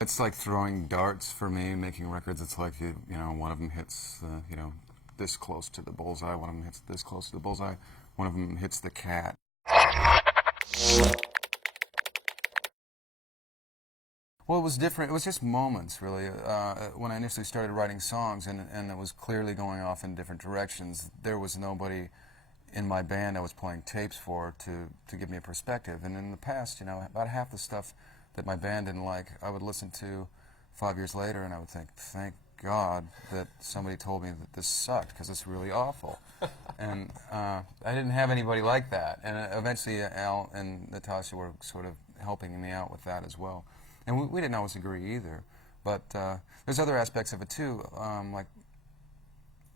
It's like throwing darts for me, making records. It's like, you know, one of them hits, you know, this close to the bullseye, one of them hits this close to the bullseye, one of them hits the cat. Well, it was different. It was just moments, really. When I initially started writing songs, and it was clearly going off in different directions, there was nobody in my band I was playing tapes for to give me a perspective. And in the past, you know, about half the stuff that my band didn't like, I would listen to 5 years later, and I would think, thank God that somebody told me that this sucked, because it's really awful. And I didn't have anybody like that. And eventually Al and Natasha were sort of helping me out with that as well. And we didn't always agree either. But there's other aspects of it too, like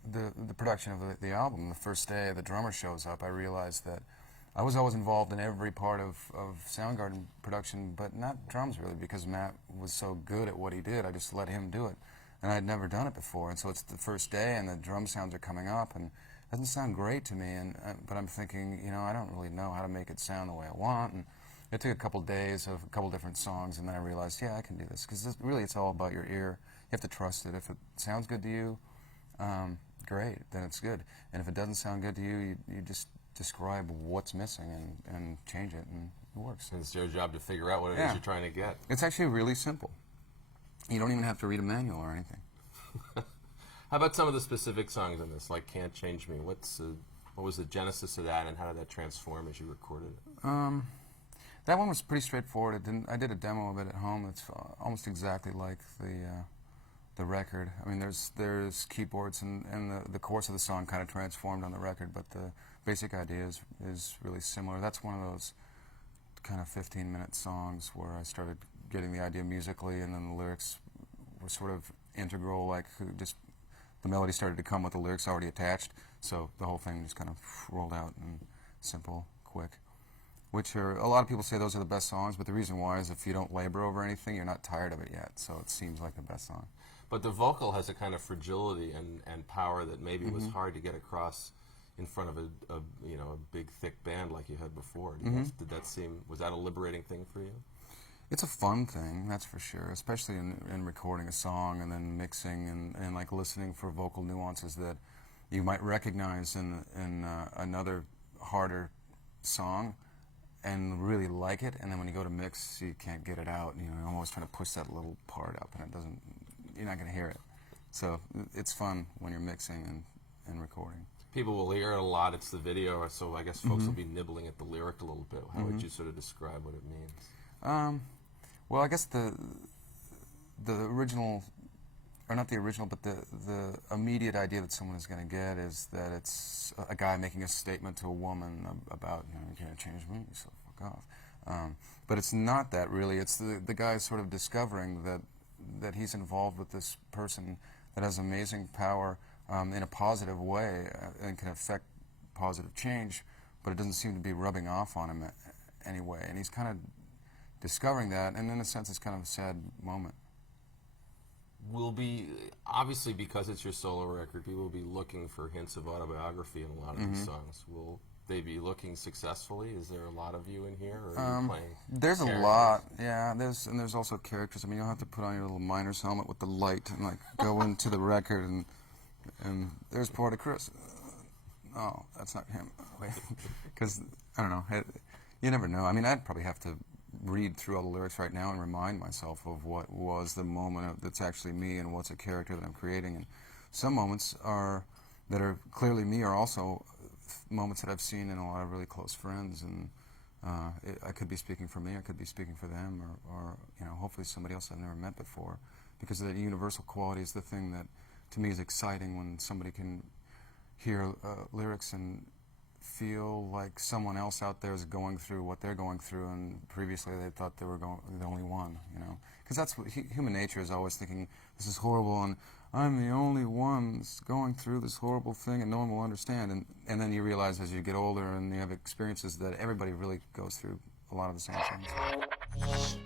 the production of the album. The first day the drummer shows up, I realized that I was always involved in every part of Soundgarden production, but not drums really, because Matt was so good at what he did. I just let him do it. And I'd never done it before. And so it's the first day, and the drum sounds are coming up, and it doesn't sound great to me. But I'm thinking, you know, I don't really know how to make it sound the way I want. And it took a couple days of a couple different songs, and then I realized, yeah, I can do this. Because really, it's all about your ear. You have to trust it. If it sounds good to you, great, then it's good. And if it doesn't sound good to you, you just describe what's missing and change it, and it works. And it's your job to figure out what it is you're trying to get. It's actually really simple. You don't even have to read a manual or anything. How about some of the specific songs on this, like Can't Change Me? What was the genesis of that, and how did that transform as you recorded it? That one was pretty straightforward. I did a demo of it at home. It's almost exactly like the record. I mean, there's keyboards, and the chorus of the song kind of transformed on the record, but the basic idea is really similar. That's one of those kind of 15-minute songs where I started getting the idea musically, and then the lyrics were sort of integral, like just the melody started to come with the lyrics already attached, so the whole thing just kind of rolled out and simple, quick. Which are, a lot of people say those are the best songs, but the reason why is if you don't labor over anything, you're not tired of it yet, so it seems like the best song. But the vocal has a kind of fragility and power that maybe was hard to get across in front of a big thick band like you had before. Did that was that a liberating thing for you? It's a fun thing, that's for sure, especially in recording a song and then mixing and like listening for vocal nuances that you might recognize in another harder song and really like it, and then when you go to mix, you can't get it out. You know, I'm always trying to push that little part up, and it doesn't. You're not going to hear it. So it's fun when you're mixing and recording. People will hear it a lot. It's the video, so I guess folks will be nibbling at the lyric a little bit. How would you sort of describe what it means? Well, I guess the original, or not the original, but the immediate idea that someone is going to get is that it's a guy making a statement to a woman about, you know, you can't change me, so fuck off. But it's not that really. It's the guy sort of discovering that he's involved with this person that has amazing power in a positive way and can affect positive change, but it doesn't seem to be rubbing off on him anyway. And he's kind of discovering that, and in a sense, it's kind of a sad moment. Will be, obviously because it's your solo record, people will be looking for hints of autobiography in a lot of these songs. Will they be looking successfully? Is there a lot of you in here, or are you playing There's characters? a lot, yeah. There's also characters. I mean, you'll have to put on your little miner's helmet with the light and like go into the record, and there's Porter Chris. Oh, that's not him. Because I don't know. You never know. I mean, I'd probably have to read through all the lyrics right now and remind myself of what was the moment that's actually me and what's a character that I'm creating. And some moments that are clearly me are also moments that I've seen in a lot of really close friends. And I could be speaking for me, I could be speaking for them, or you know, hopefully somebody else I've never met before. Because the universal quality is the thing that, to me, is exciting when somebody can hear lyrics and feel like someone else out there is going through what they're going through, and previously they thought they were the only one, you know. Because that's what human nature is, always thinking, this is horrible, and I'm the only one that's going through this horrible thing, and no one will understand. And then you realize as you get older and you have experiences that everybody really goes through a lot of the same things.